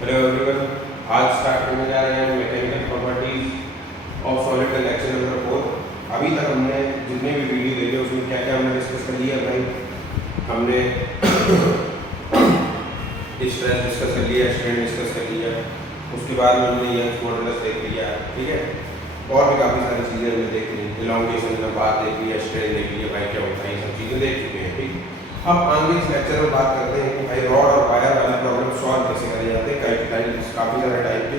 Hello everyone, आज start करने जा रहे हैं मैकेनिकल प्रॉपर्टीज ऑफ सॉलिड का लेक्चर नंबर 4। अभी तक हमने जितने भी वीडियो देखे उसमें क्या क्या हमने डिस्कस कर लिया भाई। हमने स्ट्रेस डिस्कस कर लिया, स्ट्रेन डिस्कस कर लिया, उसके बाद हमने यंग्स मॉडुलस देख लिया, ठीक है। और भी काफ़ी सारी चीज़ें हमने देख ली, इलांगेशन में बात देख लिया, स्ट्रेन देख लिया, भाई क्या होता है, ये सब चीज़ें देख चुके हैं, ठीक। अब आगे इस लेक्चर में बात करते हैं कि भाई रॉड और वायर वाली प्रॉब्लम सॉल्व कैसे करे जाते हैं। काफ़ी सारे टाइप के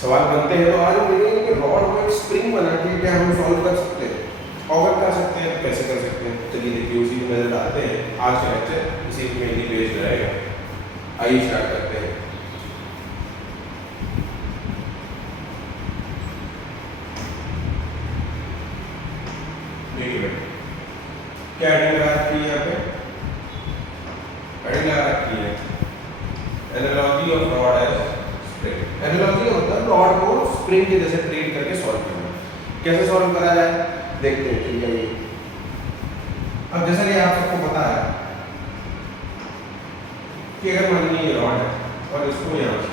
सवाल बनते हैं, तो आज हम देखेंगे कि रॉड को एक स्प्रिंग बना के क्या हम सॉल्व कर सकते हैं, और कर सकते हैं, कैसे कर सकते हैं। चलिए देखिए, उसी में नजर डालते हैं। आज का लेक्चर इसी में मेनली बेस्ड रहेगा। आइए स्टार्ट करते हैं। देखिए क्या हेडिंग लगा रखी है, यहाँ पे हेडिंग लगा रखी है analogy of rod as spring. Analogy होता है रॉड को स्प्रिंग के जैसे ट्रीट करके सॉल्व करना। कैसे सॉल्व करा जाए देखते हैं। चलिए, अब जैसा कि आप सबको पता है कि अगर मान लीजिए ये रॉड है और इसको यहाँ से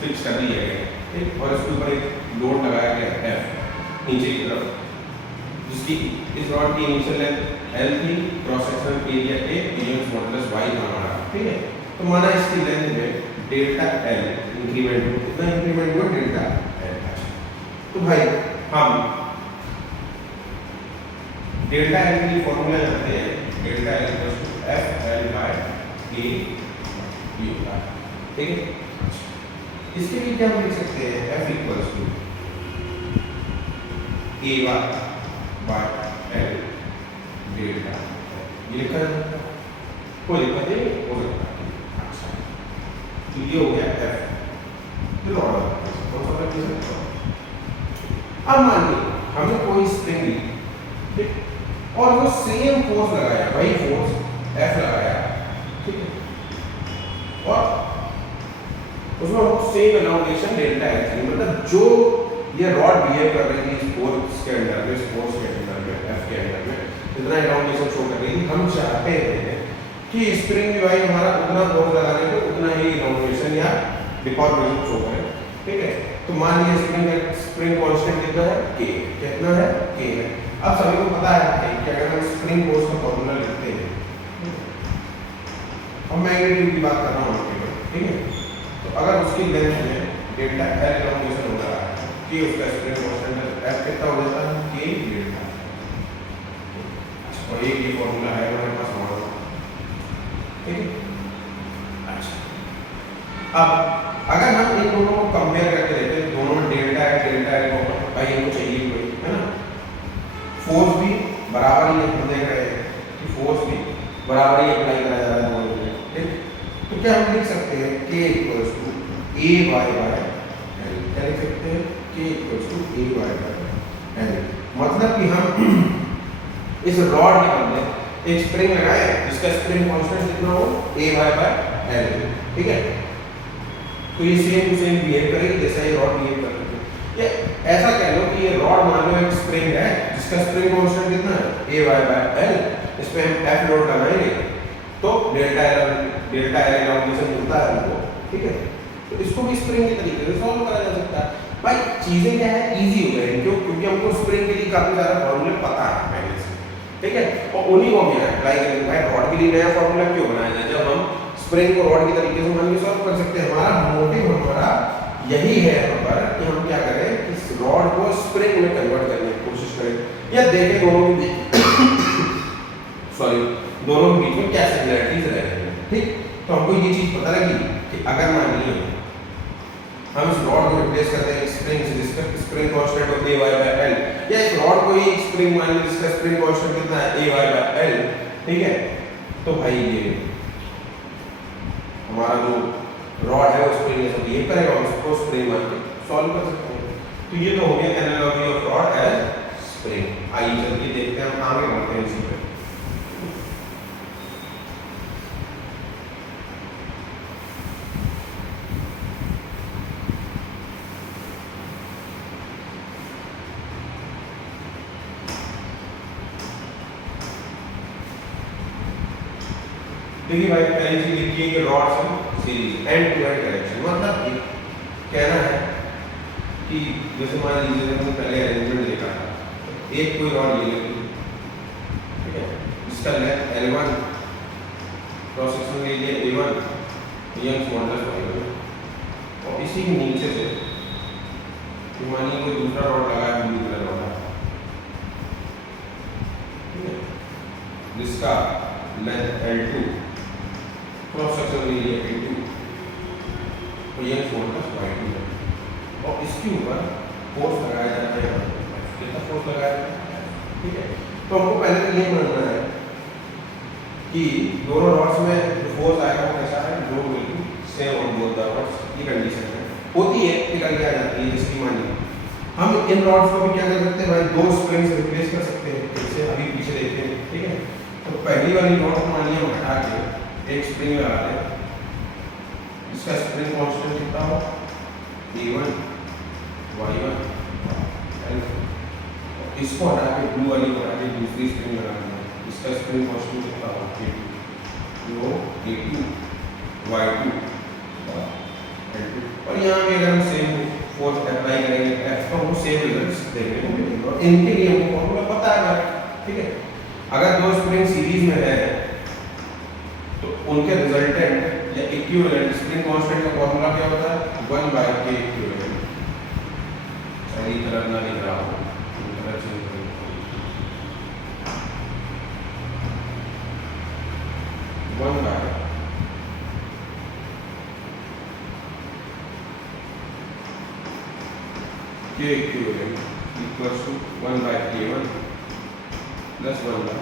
फिक्स कर दिया गया, ठीक, और इसके ऊपर एक लोड लगाया गया F नीचे की तरफ, जिसकी इस रॉड की इनिशियल लेंथ L थी, cross sectional area A, Young's modulus Y हमारा, ठीक है। तो माना इसकी लेंथ में डेल्टा L इंक्रीमेंट हो, कितना इंक्रीमेंट हुआ, डेल्टा L। तो भाई हम डेल्टा L की फॉर्मूला जानते हैं, delta L FL by A होता है, ठीक है। इसके लिए क्या हम लिख सकते हैं, F equals to A by L delta, ये लिखा है, कोई दिक्कत नहीं हो सकता है। अच्छा, तो ये हो गया F, फिर ऑर्डर कौन सा रख सकते हो। अब मान लीजिए हमने कोई स्प्रिंग ली, ठीक, और वो सेम फोर्स लगाया, वही फोर्स F लगाया, ठीक है, और उसमें हमको सेम एलोंगेशन डेल्टा L थी। मतलब जो ये रॉड बिहेव कर रही थी इस फोर्स के अंदर में, इस फोर्स के अंदर में, F के अंदर में जितना एलोंगेशन शो कर रही थी, हम चाहते हैं कि स्प्रिंग भी भाई हमारा उतना फोर्स लगाने पे उतना ही एलोंगेशन या डिफॉर्मेशन शो करे, ठीक है। तो मान लीजिए स्प्रिंग कांस्टेंट कितना है, K, कितना है, K है। अब सभी को पता है कि अगर हम स्प्रिंग फोर्स का फॉर्मूला लिखते हैं, अब मैग्नीट्यूड की बात कर रहा हूँ, ठीक है, तो अगर उसकी लेंथ में डेल्टा L एलोंगेशन हो रहा है, कि उसका स्प्रिंग कांस्टेंट F कितना हो जाता है, K डेल्टा। और एक ये फॉर्मूला है हमारे पास मॉडल, ठीक है। अच्छा, अब अगर हम इन दोनों को कंपेयर करके देखते हैं, दोनों डेल्टा L भाई इनको चाहिए कोई, है ना, फोर्स भी बराबर ही हम देख रहे हैं कि फोर्स भी बराबर ही अप्लाई करा जा रहा है दोनों में, ठीक। तो क्या हम लिख सकते हैं K equals to A by L, क्या लिख सकते हैं, K equals to A by L। मतलब कि हम इस रॉड के बदले एक स्प्रिंग लगाए जिसका स्प्रिंग कांस्टेंट कितना हो, A बाय L, ठीक है। तो ये सेम टू सेम बिहेव करेगी जैसा ये रॉड बिहेव कर रही है। ये ऐसा कह लो कि ये रॉड मान लो एक स्प्रिंग है जिसका स्प्रिंग कांस्टेंट कितना है, A बाय L। इस पे हम F लोड लगाएंगे तो डेल्टा L एलोंगेशन मिलता है हमको, ठीक है। तो इसको भी स्प्रिंग के तरीके से सॉल्व करा जा सकता है। भाई चीजें क्या है, इजी हो गई, क्योंकि हमको स्प्रिंग के लिए काफी सारे फॉर्मूले पता है पहले से, ठीक है। और उन्हीं को हम अप्लाई करेंगे। भाई रॉड के लिए नया फॉर्मूला क्यों बनाया जाए जब हम स्प्रिंग को रॉड के तरीके से मान के सॉल्व कर सकते हैं। हमारा मोटिव हमारा यही है यहाँ पर कि हम क्या करें, इस रॉड को स्प्रिंग में कन्वर्ट करने की कोशिश करें, या देखें दोनों के सॉरी दोनों के बीच में क्या सिमिलरिटीज रह रही हैं, ठीक। तो हमको ये चीज पता लगी कि अगर मान लीजिए हम इस रॉड को रिप्लेस करते हैं स्प्रिंग से जिसका स्प्रिंग कांस्टेंट होता है A बाय L, या इस रॉड को ही स्प्रिंग मान लीजिए जिसका स्प्रिंग कांस्टेंट कितना है, A बाय L, ठीक है। तो भाई ये हमारा जो रॉड है उस स्प्रिंग से बिहेव करेगा, उसको स्प्रिंग मान के सॉल्व कर सकते हैं। तो ये तो हो गया analogy of rod as spring. आइए चलिए देखते हैं, हम आगे बढ़ते हैं इसी पे। देखिए भाई पहली चीज लिखिए कि rods in series end to end connection, मतलब कि कहना है कि जैसे मान लीजिए हमने पहले अरेंजमेंट देखा था, एक कोई रॉड ले लेंगे, ठीक है, इसका लेंथ L1, क्रॉस सेक्शन ले लिया A1, यंग्स मॉडुलस Y1, और इसी के नीचे से तो मानिए कोई दूसरा रॉड लगा है ब्लू कलर वाला, ठीक है, जिसका लेंथ L2, क्रॉस सेक्शन ले लिया A2, तो यंग्स मॉडुलस Y2 है, और इसके ऊपर फोर्स लगाया जाता है, कितना फोर्स लगाया जाता है, ठीक है। तो हमको पहले तो ये मानना है कि दोनों रॉड्स में जो फोर्स आएगा वो कैसा है, जो बिल्कुल same on both the rods की कंडीशन है होती है, निकल के आ जाती है। जिसकी मानिए हम इन रॉड्स को भी क्या कर सकते हैं भाई, दो स्प्रिंग्स रिप्लेस कर सकते हैं, जैसे अभी पीछे देखते हैं, ठीक है। तो पहली वाली रॉड को मानिए हम हटा के एक स्प्रिंग लगा दें, इसका स्प्रिंग कांस्टेंट कितना हो, A1 Y1 L1, इसको हटा के ब्लू वाली को हटा के दूसरी स्प्रिंग लगा दें, इसका स्प्रिंग कांस्टेंट कितना हो, A2 Y2 L2, और यहाँ भी अगर हम सेम फोर्स अप्लाई करेंगे F तो हमको सेम रिजल्ट्स देखने को मिलेंगे, और इनके लिए हमको फॉर्मूला पता है, ठीक है। अगर दो स्प्रिंग सीरीज में है तो उनके रिजल्टेंट या इक्विवेलेंट स्प्रिंग कांस्टेंट का फॉर्मूला क्या होता है, 1/k इक्विवेलेंट। सही तरह ना लिख रहा हूँ, one by k equivalent equals to 1/k1 plus 1/k.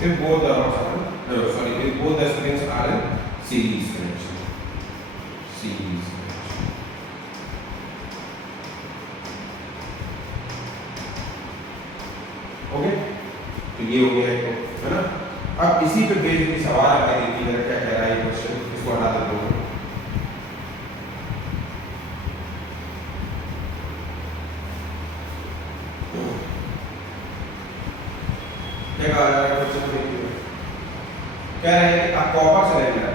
If both the rods are if both the springs are in series connection. Series connection. Okay, तो ये हो गया है ना। अब इसी पे बेस्ड भी सवाल है, देखिए जरा क्या कह रहा है क्वेश्चन, इसको हटा देता हूँ। क्या कहा जा रहा है क्वेश्चन में, कह रहे हैं कि a copper cylinder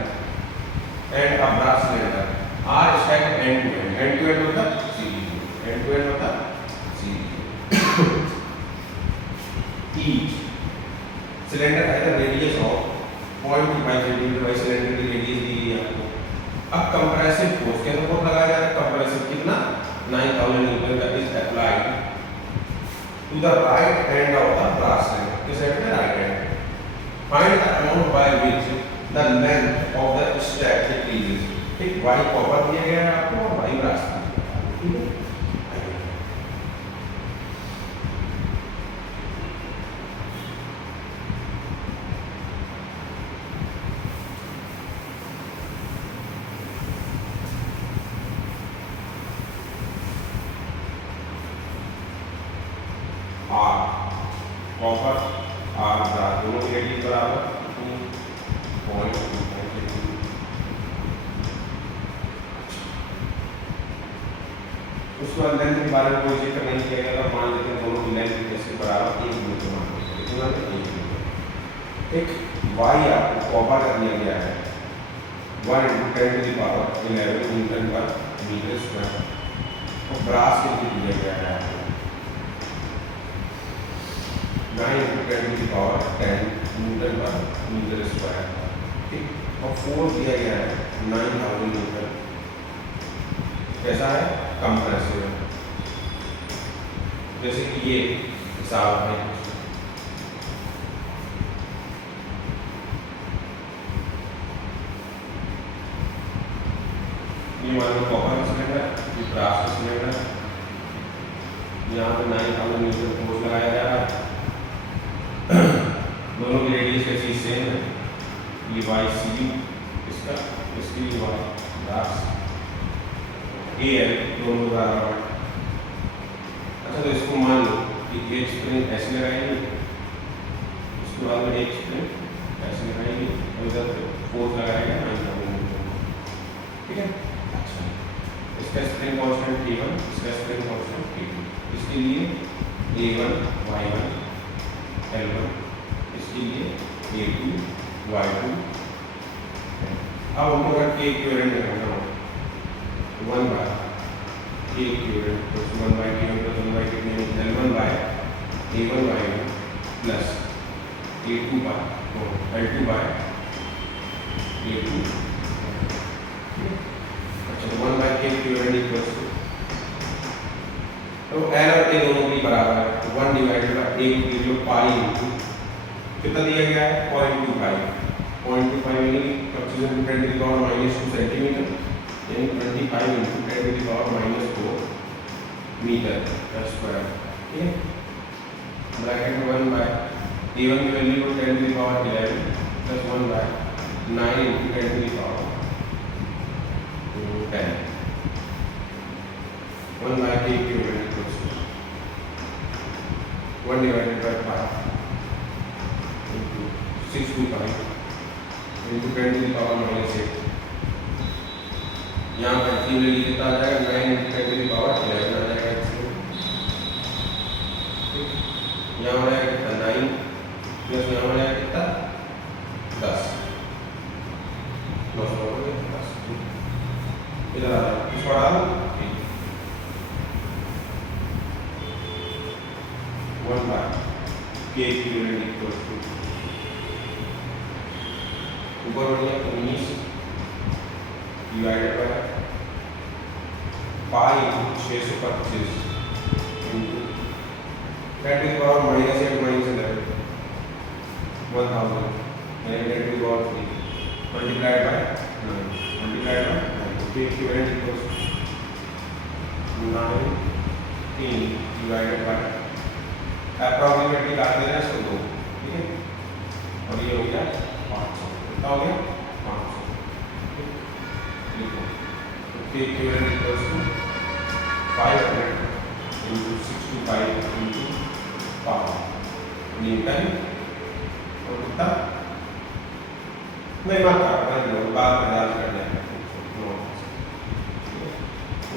and a brass cylinder are stacked end to end. End to end होता है सीरीज, end to end होता है series. Each cylinder has a radius of 0.5 centimeter by cylinder की रेडियस दी गई है आपको। अब कंप्रेसिव फोर्स कैसे फोर्स लगाया जा रहा है, कंप्रेसिव कितना 9000 न्यूटन का is applied to the right end of the brass cylinder, किस एंड पे, right and. Find the amount by which the length of the stack decreases. ठीक, y कॉपर दिया गया है आपको और y ब्रास दिया गया है, ठीक है। कॉपर आर ब्रास दोनों की रेडियस बराबर 2.2। उसके बाद लेंथ के बारे में कोई जिक्र नहीं किया गया, मान लेते हैं दोनों की लेंथ कैसे बराबर 1 मीटर मान लेते हैं, कितना है 1 मीटर। एक वाई आपको कॉपर कर दिया गया है 1 × 10⁻11 न्यूटन पर मीटर स्क्वायर, और ब्रास के लिए दिया गया है आपको 9 × 10⁻10 न्यूटन पर मीटर स्क्वायर, ठीक, और फोर्स दिया गया है 9000 न्यूटन। कैसा है, कंप्रेसिव है, जैसे कि ये हिसाब है, ये मान लो कॉपर का सिलेंडर, ये ब्रास का सिलेंडर, यहाँ पे 9000 न्यूटन फोर्स लगाया जा रहा है, दोनों की रेडियस कैसी सेम है, ये वाई सी इसका, इसकी वाई ब्रास ए एल दोनों बराबर। अच्छा, तो इसको मान लो कि एक स्प्रिंग ऐसे लगाएंगे, उसके बाद में एक स्प्रिंग ऐसे लगाएंगे और इधर फोर्स लगाएंगे 9000 न्यूटन, ठीक है। अच्छा, इसका स्प्रिंग कांस्टेंट K1, इसका स्प्रिंग कांस्टेंट K2, इसके लिए A1 Y1 L1, इसके लिए A2 Y2 अब हमको अगर के इक्विवेलेंट निकालना हो, 1 बाय के equivalent plus 1 bye K plus 1 by कितने L1 by A1 by plus A2 by L2 by A2। अच्छा, तो 1 बाय के इक्विवेलेंट इक्वल्स तो L और A दोनों भी बराबर है, तो 1 डिवाइडेड बाय A की वैल्यू पाई इनटू कितना दिया गया है 0.25 यानी 25 into 10 to the power minus 2 centimetre यानी 25 into 10 to the power minus 4 metre square. ठीक है, ब्रैकेट में 1 बाय A1 की वैल्यू को 10 to the power 11 प्लस 1 बाय 9 into 10 to the power 10 1 bye के equivalent equals 1 divided by 5 into 625 into 10 to the power minus 8। यहाँ पर की वैल्यू कितना आ जाएगा 9 into 10 to the power 11 आ जाएगा। यहाँ हो जाएगा कितना 9 प्लस यहाँ हो जाएगा कितना 10 इधर आ रहा है इसको हटा दो 1 बाय के इक्विवेलेंट इक्वल्स टू ऊपर हो गया 19 divided by pi 625 into 10 to the power minus 8 minus 11 1000 यानी 10 to the power 3 multiplied by 9 के equivalent equals 19 divided bye approximately काट देना इसको 2। ठीक है, और ये हो गया 500 कितना हो गया 500। लिखो K equivalent equals to 500 into 625 into power newton और कितना नहीं बात कर बाद में याद कर लेंगे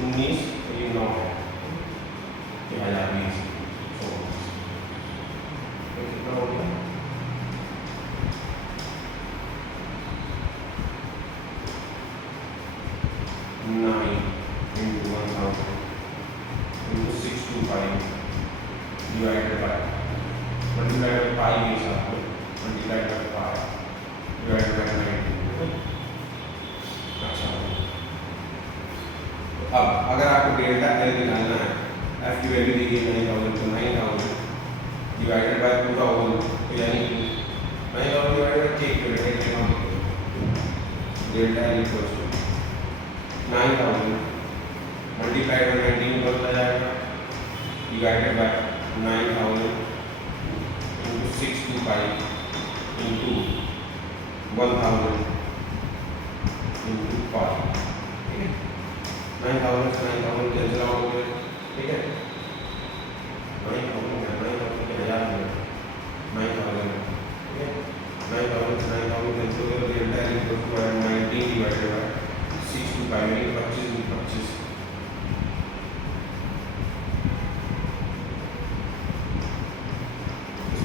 19 ये 9 है ये 1020 कितना हो गया 9 into 1000 into 625 divided by multiplied by pi के साथ में multiplied by pi divided by 9। अच्छा, तो अब अगर आपको डेल्टा L निकालना है, F की वैल्यू दी गई 9000 तो 9000 डिवाइडेड बाय 2000 तो यानी 9000 डिवाइडेड बाय के equivalent delta L equals to 9000 multiplied by 19 बदला जाएगा divided by 9000 into 625 into 1000 into 5। ठीक है, 9000 से 9000 कैंसिल आउट हो गए। ठीक है, 9000 के 1000 में 9000 ठीक है 9000 से 9000 कैंसिल हो गए तो delta L equal to 19 divided by 625 यानी 25 into 25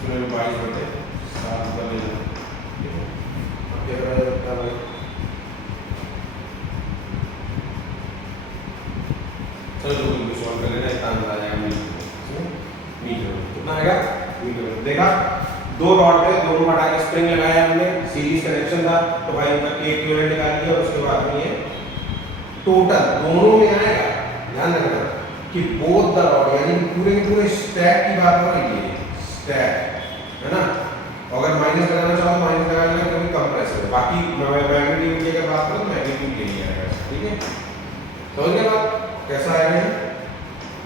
22 बटे 7 कर लेना। ठीक है, अब क्या करा जाता है चलो जो भी सॉल्व कर लेना इतना अंदाजा आएगा मीटर कितना आएगा मीटर। देखा दो रॉड पे दोनों हटा के स्प्रिंग लगाया हमने, सीरीज कनेक्शन था तो भाई उनका के इक्विवेलेंट निकाल लिया और उसके बाद में ये टोटल दोनों में आएगा। ध्यान रखना कि बोथ द रॉड यानी पूरे के पूरे स्टैक की बात हो रही है, स्टैक है ना। अगर माइनस लगाना चाहो तो माइनस लगा लेना क्योंकि कंप्रेसर बाकी मैग्नीट्यूड की अगर बात करो तो मैग्नीट्यूड ले लिया जाएगा। ठीक है, समझ गए बात कैसा आएगा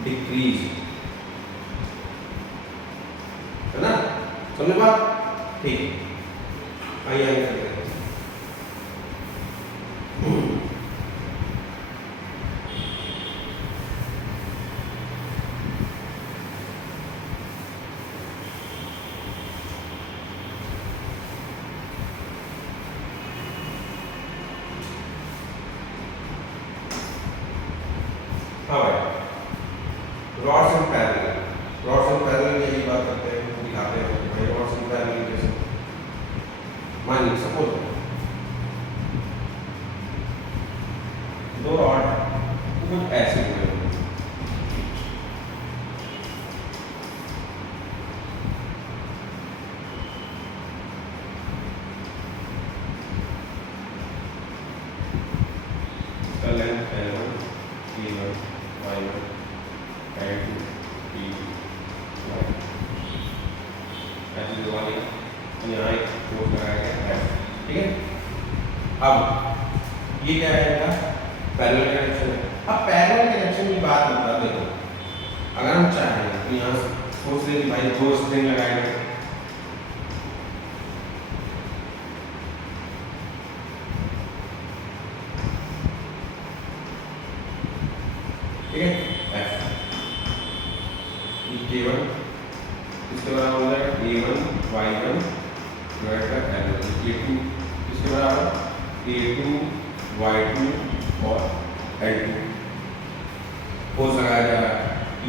डिक्रीज है ना, समझ बात। ठीक है, आइए आगे करते हैं। हाँ भाई, रॉड्स इन पैरेलल में यही बात करते हैं, दिखाते हैं भाई रॉड्स इन पैरेलल कैसे। मान लीजिए सपोज कुछ ऐसे हुए होंगे। इसका length L1 T1 Y1 L2 T2 Y2 ऐसे दबा दिया, यहाँ एक फोर्स लगाया गया है, ठीक है। अब ये क्या है इनका पैरेलल कनेक्शन है। अब पैरेलल कनेक्शन की बात बता देखो, अगर हम चाहें तो यहाँ सोच ले कि भाई दो स्ट्रिंग लगाएंगे, ठीक है, F K1 इसके बराबर हो जाएगा A1 Y1 divide by L1, A2 इसके बराबर A2 Y2 और L2 फोर्स लगाया जा रहा है।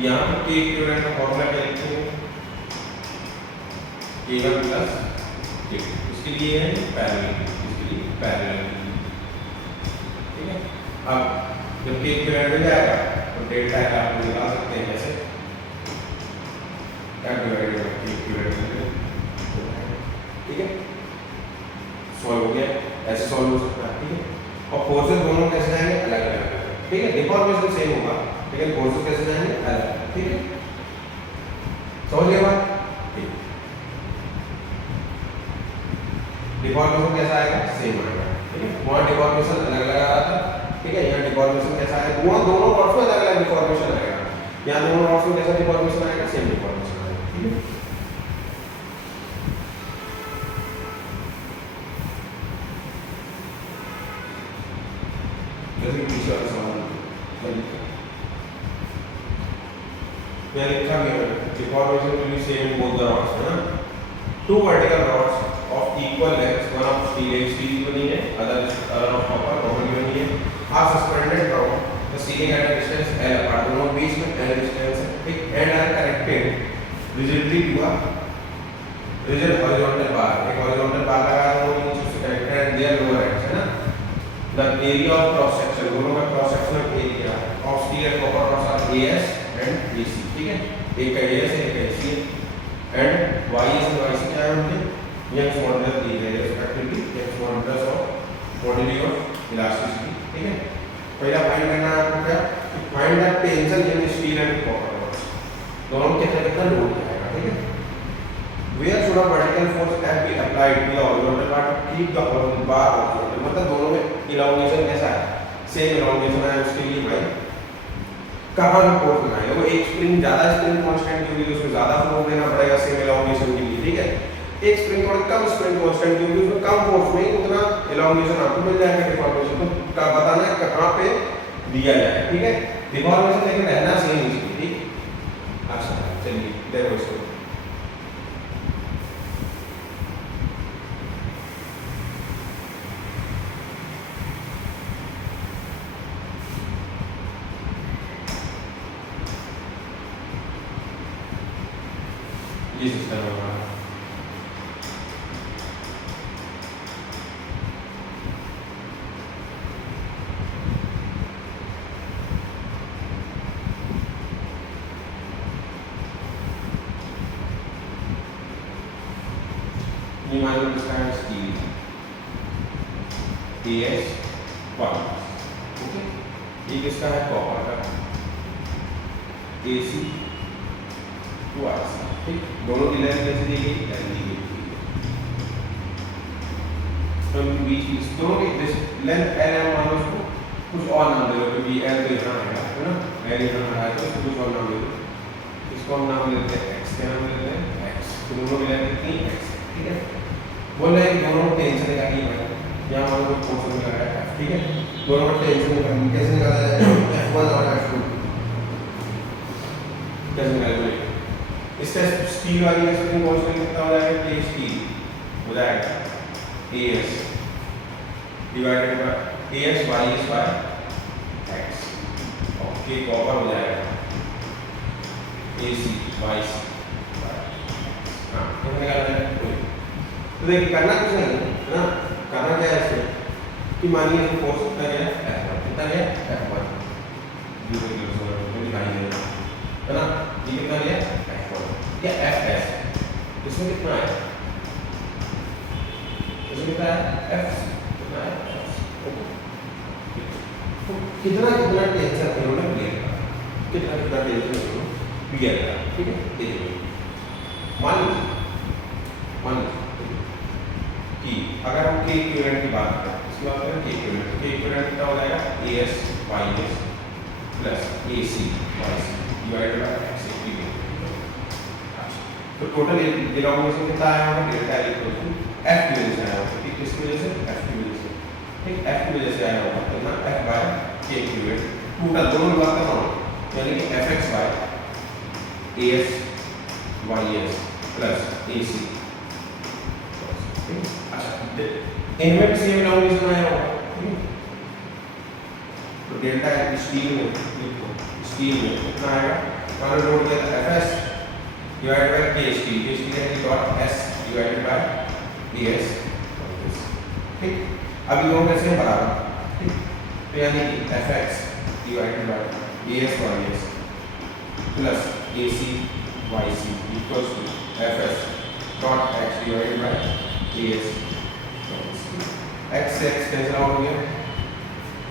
यहाँ पर K इक्विवेलेंट का फॉर्मूला क्या लिखते हैं, K1 प्लस K2, इसके लिए है पैरेलल, इसके लिए पैरेलल, ठीक है। अब जब K इक्विवेलेंट हो जाएगा तो डेल्टा का आप निकाल सकते हैं कैसे, F divided by K equivalent, ठीक है, सॉल्व हो गया, ऐसे सॉल्व हो सकता है, ठीक है। और फोर्सेस दोनों कैसे जाएंगे, अलग अलग, ठीक है, डिफॉर्मेशन सेम होगा लेकिन फोर्सेस कैसे जाएंगे अलग, ठीक है, समझ गए बात, ठीक। डिफॉर्मेशन कैसा आएगा, सेम आएगा, ठीक है। वहाँ डिफॉर्मेशन अलग अलग आ रहा था, ठीक है, यहाँ डिफॉर्मेशन कैसा आएगा, वहाँ दोनों रॉड्स में अलग अलग डिफॉर्मेशन आएगा, यहाँ दोनों रॉड्स में कैसा डिफॉर्मेशन आएगा, सेम डिफॉर्मेशन आएगा, ठीक है। जैसे पीछे वाला सवाल यहाँ लिखा गया है deformation will be same in both the rods, है ना। Two vertical rods of equal length, one of steel बनी है, अदर ऑफ कॉपर, कॉपर की बनी है, are suspended from the ceiling at a distance L apart, दोनों बीच में L डिस्टेंस है, ठीक, and are connected rigidly to a rigid horizontal bar, एक हॉरिजॉन्टल बार लगाया है, दोनों नीचे से connected and their lower ends, है ना। The area of cross section, दोनों का cross sectional area of steel and copper rods are AS and AC, ठीक है, एक का AS है, एक का AC है, and YS और YC क्या है उनके, Young's modulus दी गई है respectively, Young's modulus और quantity of elasticity, ठीक है। पहला फाइंड करना है आपको क्या, find the tension in steel and copper rods, दोनों के अंदर कितना लोड आएगा, ठीक है। Where should a vertical force have been applied to the horizontal bar to keep the horizontal bar horizontal, मतलब दोनों में elongation कैसा है, सेम elongation है, उसके लिए भाई कहाँ पे फोर्स लगाएंगे, वो एक स्प्रिंग ज़्यादा स्प्रिंग कांस्टेंट की होगी तो उसमें ज़्यादा फोर्स देना पड़ेगा सेम elongation के लिए, ठीक है। एक स्प्रिंग थोड़ी कम स्प्रिंग कांस्टेंट की होगी उसमें कम फोर्स में उतना elongation आपको मिल जाएगा, डिफॉर्मेशन तो का बताना है कहाँ पे दिया जाए, ठीक है। डिफॉर्मेशन लेकिन रहना सेम ही, ठीक। अच्छा चलिए देखो इसको, ये सिस्टम है हमारा, ये मान लो इसका है स्टील AS1, ओके, ये किसका है, कॉपर का AC2RC, ठीक, दोनों की लेंथ कैसे दी गई, L दी गई, तो बीच की दोनों की लेंथ L है, मान लो उसको कुछ और नाम दे दो क्योंकि L तो यहाँ आएगा, है ना, L यहाँ आया तो इसको कुछ और नाम दे दो, इसको हम नाम देते हैं X, क्या नाम देते हैं X, तो दोनों की लेंथ कितनी X, ठीक है। बोल रहे हैं दोनों को टेंशन निकालिए भाई, यहाँ मान लो फोर्स निकाल रहा है, ठीक है, दोनों को टेंशन निकालिए, कैसे निकाला जाएगा, F1 और F2 कैसे निकालेंगे, इसका स्टील वाली का स्प्रिंग कांस्टेंट कितना हो जाएगा, K स्टील हो जाएगा AS divided by AS YS by X, और K कॉपर हो जाएगा AC YC बाय, हाँ कैसे निकाला जाएगा, तो देखिए करना कुछ नहीं है ना, करना क्या है इसमें कि मानिए फोर्स कितना गया F1, कितना गया F1, जीरो किलो दिखाई दे रहा है ना। ये कितना लिया F1 या Fs, इसमें कितना है, इसमें कितना है Fc, कितना है Fc। तो कितना कितना टेंशन इन्होंने क्लियर करा, कितना कितना टेंशन इन्होंने क्लियर करा, ठीक है। देखिए मान लीजिए कि अगर हम के इक्विवेलेंट की बात करें, इसकी बात करें के इक्विवेलेंट कितना हो जाएगा as ys plus ac yc divided by x equivalent. तो टोटल डिनोमिनेशन कितना आया होगा डेल्टा इक्वल टू f की वजह से आया होगा, ठीक, किसकी वजह से f की वजह से, ठीक, f की वजह से आया होगा कितना f बाय के इक्विवेलेंट टोटल दोनों की बात कर रहा हूं, यानी कि fx by as ys plus ac। इनमें सेम डिनोमिनेशन आया होगा, तो डेल्टा स्टील में लिखो, स्टील में कितना आएगा, मैंने लोड किया था Fs divided by K steel, K steel है dot S divided by As, ठीक। अब ये दोनों कैसे हैं बराबर, ठीक, तो यानी कि Fx divided by As ys plus Ac yc equals to Fs dot x divided by As। x से x कैंसिल आउट हो गया,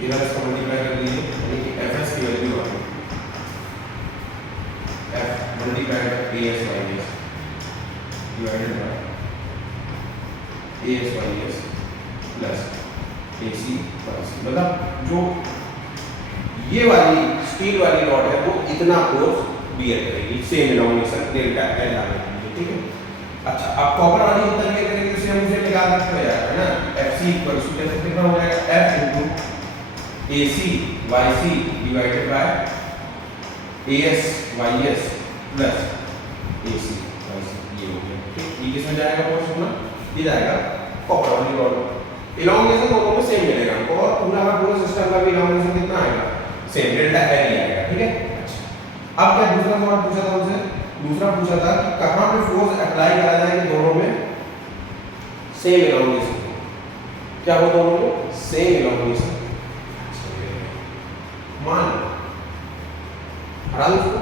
इधर इसको मल्टीप्लाई कर दीजिए, यानी कि Fs की वैल्यू आ गई f multiply by As ys divided by As ys plus Ac yc। मतलब जो ये वाली स्टील वाली रॉड है वो इतना फोर्स बियर करेगी, सेम डिनोमिनेशन डेल्टा L आने के लिए, ठीक है। अच्छा अब कॉपर वाली कितना बियर करेगी, उसे हम उसे निकाल सकते हैं यार, है ना। Fc इक्वल्स टू कैसे कितना हो जाएगा F into Ac yc divided by As ys plus Ac yc, ये हो गया, ठीक। ये किसमें जाएगा क्वेश्चन में, ये जाएगा कॉपर वाली रॉड में। इलॉन्गेशन दोनों में सेम मिलेगा हमको, और पूरा का पूरा सिस्टम का भी इलॉन्गेशन कितना आएगा, सेम डेल्टा L ही आएगा, ठीक है। अच्छा अब क्या दूसरा सवाल पूछा था उनसे, दूसरा पूछा था कि कहां पे फोर्स अप्लाई करा जाए कि दोनों में सेम इलॉन्गेशन, क्या हो दोनों में सेम इलॉन्गेशन। मान हटा दो उसको,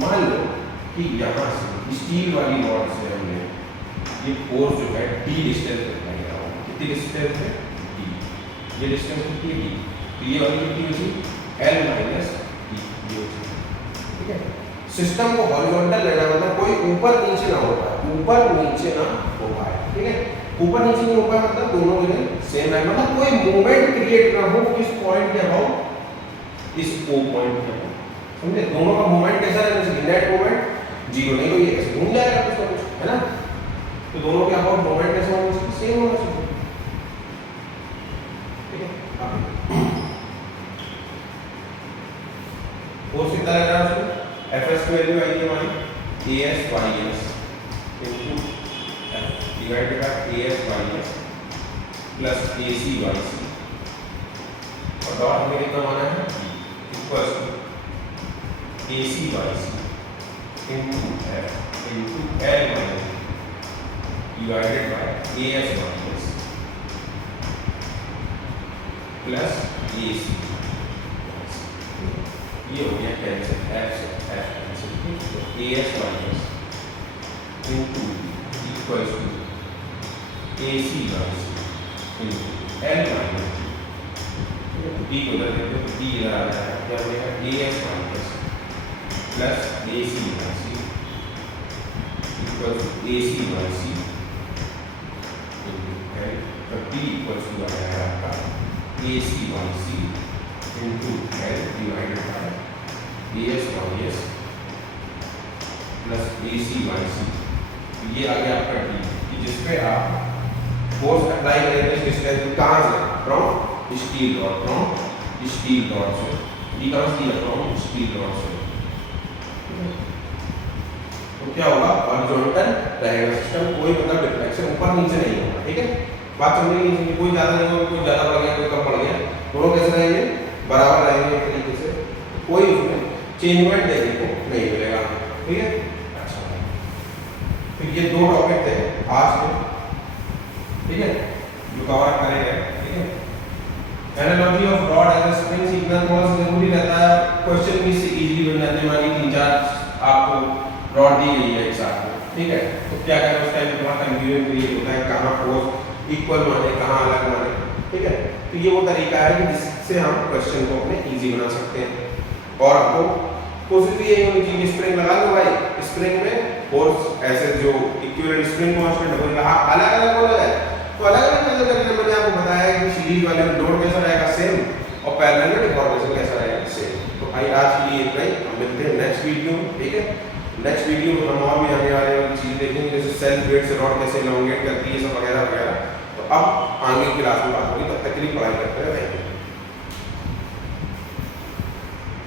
मान लो कि यहाँ से स्टील वाली रॉड से हमने ये फोर्स जो है d डिस्टेंस पे अप्लाई करा होगा, कितनी डिस्टेंस है d, ये डिस्टेंस कितनी है d, तो ये वाली कितनी होगी L माइनस d, ये होगी, ठीक है। सिस्टम को हॉरिजॉन्टल लेना मतलब कोई ऊपर नीचे ना हो पाए, ऊपर नीचे ना हो पाए, ठीक है। ऊपर नीचे नहीं हो पाए मतलब दोनों के सेम है, मतलब कोई मूवमेंट क्रिएट ना हो किस पॉइंट के अबाउट, इस O पॉइंट के अबाउट, समझे। दोनों का मूवमेंट कैसा रहना चाहिए, नेट मूवमेंट जीरो, नहीं तो ये ऐसे घूम जाएगा कुछ ना कुछ, है ना। तो दोनों के अबाउट मूवमेंट कैसा होना चाहिए, सेम होना चाहिए, ठीक है। फोर्स कितना लग रहा है उसमें, Fs की वैल्यू आई थी हमारी As ys into F divided by As ys plus Ac yc, और डॉट हमें कितना माना है equals to Ac yc into F into L minus divided by As minus plus AC, ये हो गया कैंसिल, F से F कैंसिल, तो As minus into equals to AC minus into L minus, D को उधर देखो तो D इधर आ जाएगा, क्या हो जाएगा As minus plus AC minus equals to AC minus into L, तो D equals to आ जाएगा आपका AC minus into L divided by As minus plus AC minus, ये आ गया आपका D, कि जिसपे आप फोर्स अप्लाई करेंगे डिस्टेंस कहाँ से, from steel rod, from steel rod से, ये कहाँ से दिया, फ्रॉम स्टील रॉड से। तो क्या होगा, हॉरिजॉन्टल रहेगा सिस्टम, कोई मतलब डिफ्लेक्शन ऊपर नीचे नहीं होगा, ठीक है। बात समझ नहीं चाहिए, कोई ज़्यादा नहीं होगा, कोई ज़्यादा बढ़ गया, कोई कम बढ़ गया, दोनों कैसे रहेंगे, बराबर रहेंगे एक तरीके से, कोई उसमें चेंजमेंट देखने को नहीं मिलेगा। ठीक है, अच्छा, तो ये दो टॉपिक थे आज के, ठीक है, जो कवर करेंगे। ठीक है, analogy of rod as a spring सीखना थोड़ा सा जरूरी रहता है, क्वेश्चन भी इससे इजीली बन जाते हैं। मान लीजिए 3-4 आपको रॉड दी गई है एक साथ में, ठीक है, तो क्या करें उस टाइम थोड़ा कंफ्यूजन क्रिएट होता है, कहाँ फोर्स इक्वल माने, कहाँ अलग माने। ठीक है, तो ये वो तरीका है कि जिससे हम क्वेश्चन को अपने इजी बना सकते हैं। और आपको कोशिश भी यही होनी चाहिए, स्प्रिंग लगा लो भाई, स्प्रिंग में फोर्स ऐसे जो इक्विवेलेंट स्प्रिंग कांस्टेंट हो रहा है, अलग अलग हो रहा है, तो अलग अलग मेजर करने मैंने आपको बताया कि सीरीज वाले में लोड कैसा रहेगा सेम और पैरेलल में डिफॉर्मेशन कैसा रहेगा सेम। तो भाई आज के लिए इतना ही, हम मिलते हैं नेक्स्ट वीडियो में। ठीक है, नेक्स्ट वीडियो में हम और भी आने वाले वाली चीज़ देखेंगे, जैसे सेल्फ वेट से रॉड कैसे एलोंगेट करती है, सब वगैरह वगैरह। तो अब आगे क्लास में बात होगी, तब तक के लिए पढ़ाई करते रहे।